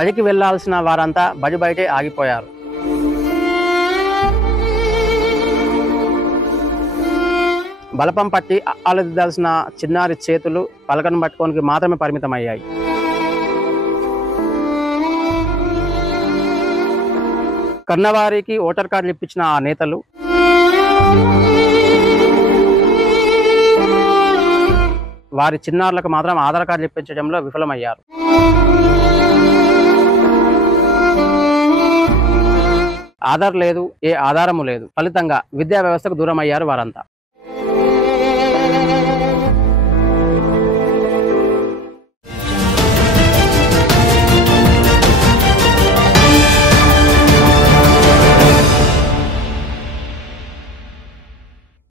బడికి వెళ్లాల్సిన వారంతా బడి బయటే ఆగిపోయారు. బలపం పట్టి ఆలోచించాల్సిన చిన్నారి చేతులు పలకను పట్టుకోనికి మాత్రమే పరిమితమయ్యాయి. కన్నవారికి ఓటర్ కార్డులు ఇప్పించిన ఆ నేతలు వారి చిన్నారులకు మాత్రం ఆధార్ కార్డులు ఇప్పించడంలో విఫలమయ్యారు. ఆధార్ లేదు, ఏ ఆధారము లేదు. ఫలితంగా విద్యా వ్యవస్థకు దూరం అయ్యారు వారంతా.